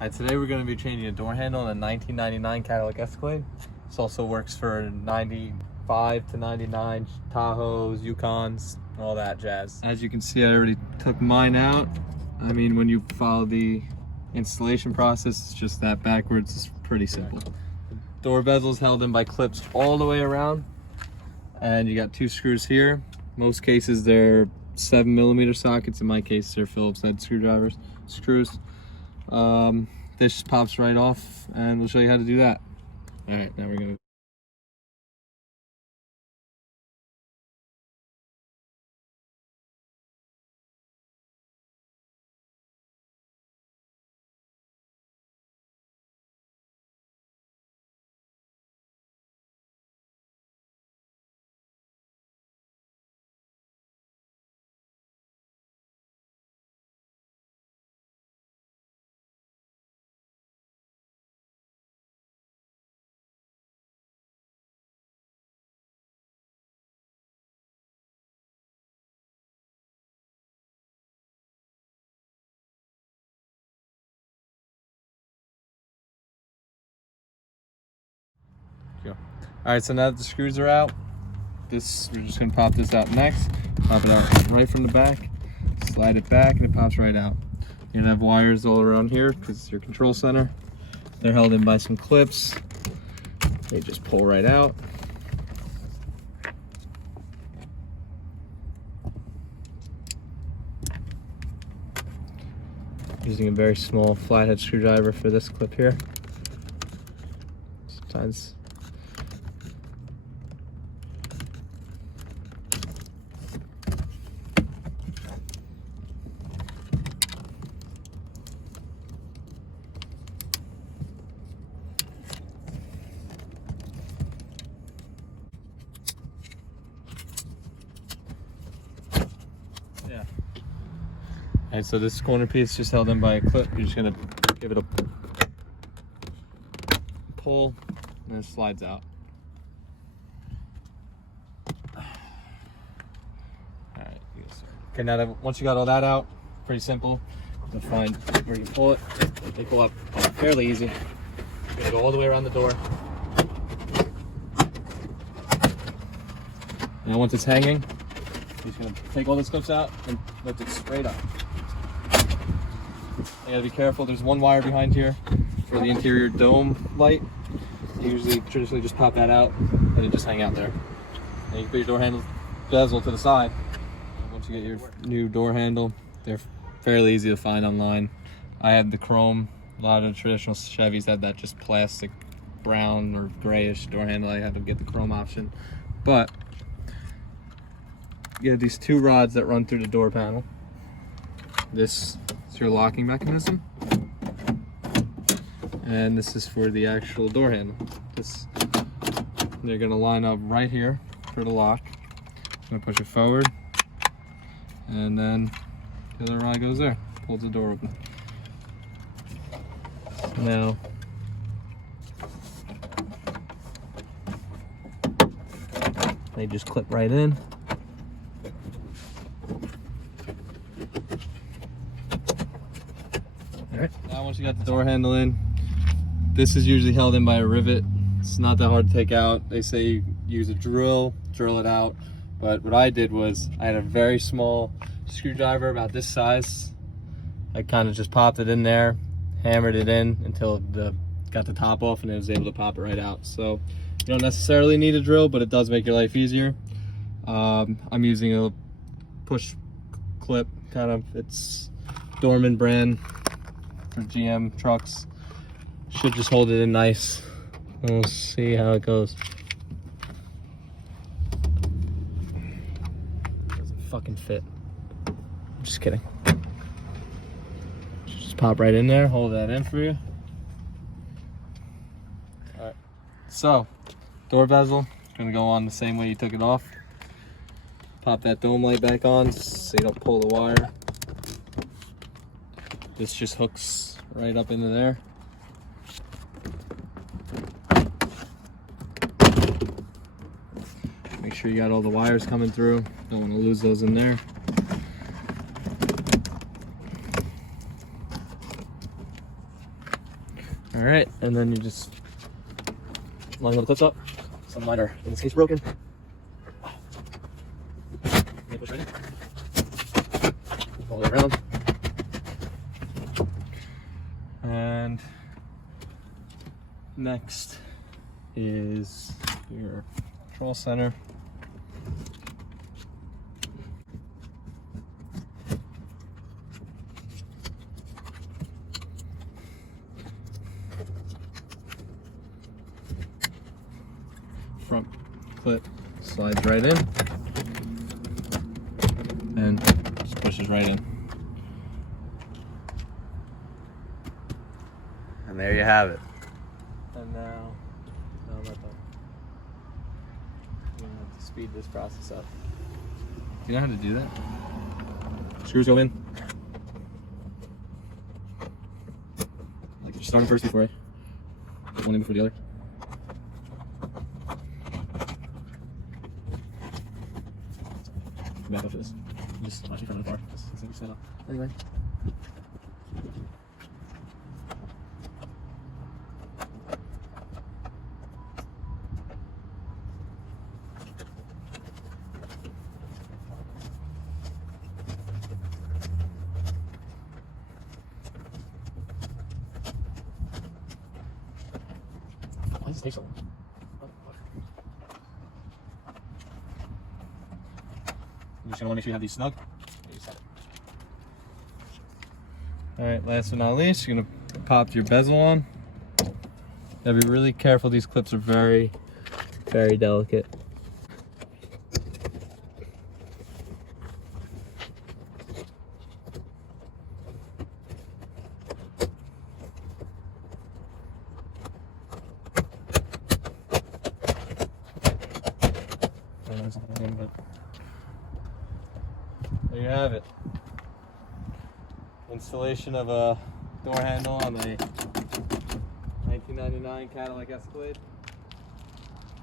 Alright, today we're going to be changing a door handle in a 1999 Cadillac Escalade. This also works for 95 to 99 Tahoes, Yukons, all that jazz. As you can see, I already took mine out. I mean, when you follow the installation process, it's just that backwards. It's pretty simple. The door bezel's held in by clips all the way around, and you got two screws here. Most cases they're 7mm sockets. In my case, they're Phillips head screws. This just pops right off, and we'll show you how to do that. All right, now we're gonna. Go. All right, so now that the screws are out, we're just gonna pop this out next. Pop it out right from the back, slide it back, and it pops right out. You're gonna have wires all around here because it's your control center. They're held in by some clips. They just pull right out. Using a very small flathead screwdriver for this clip here. Sometimes and so this corner piece is just held in by a clip. You're just gonna give it a pull, and it slides out. All right. Okay, now that once you got all that out, pretty simple. You'll find where you pull it. They pull up fairly easy. You're gonna go all the way around the door. And once it's hanging, you're just gonna take all the clips out and lift it straight up. You gotta be careful. There's one wire behind here for the interior dome light. You traditionally just pop that out and it just hang out there. And you can put your door handle bezel to the side. And once you get your new door handle, they're fairly easy to find online. I had the chrome. A lot of the traditional Chevys had that just plastic brown or grayish door handle. I had to get the chrome option. But you have these two rods that run through the door panel. This is your locking mechanism, and this is for the actual door handle. They're gonna line up right here for the lock. I'm gonna push it forward, and then the other rod goes there, pulls the door open. Now, they just clip right in. Now once you got the door handle in, this is usually held in by a rivet. It's not that hard to take out. They say use a drill it out. But what I did was I had a very small screwdriver about this size. I kind of just popped it in there, hammered it in until it got the top off, and it was able to pop it right out. So you don't necessarily need a drill, but it does make your life easier. I'm using a push clip, kind of. It's Dorman brand for GM trucks. Should just hold it in nice. We'll see how it goes. Doesn't fucking fit. I'm just kidding. Just pop right in there, hold that in for you. Alright. So, door bezel, gonna go on the same way you took it off. Pop that dome light back on so you don't pull the wire. This just hooks right up into there. Make sure you got all the wires coming through. Don't want to lose those in there. All right, and then you just line the clips up. Some mine are, in this case, broken. Push right in. All the way around. And next is your control center. Front clip slides right in and just pushes right in. And there you have it. And now I'm gonna have to speed this process up. Do you know how to do that? Screws go in. Like just start them first before I put one in before the other. Back up to this. Just watch in front of the car. Anyway. Why does this take so long? You're just gonna want to make sure you have these snug. Alright, last but not least, you're gonna pop your bezel on. You gotta be really careful, these clips are very, very delicate. There you have it. Installation of a door handle on a 1999 Cadillac Escalade.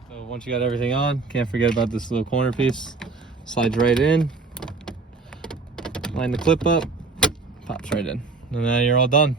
So once you got everything on, can't forget about this little corner piece. Slides right in, line the clip up, pops right in, and then you're all done.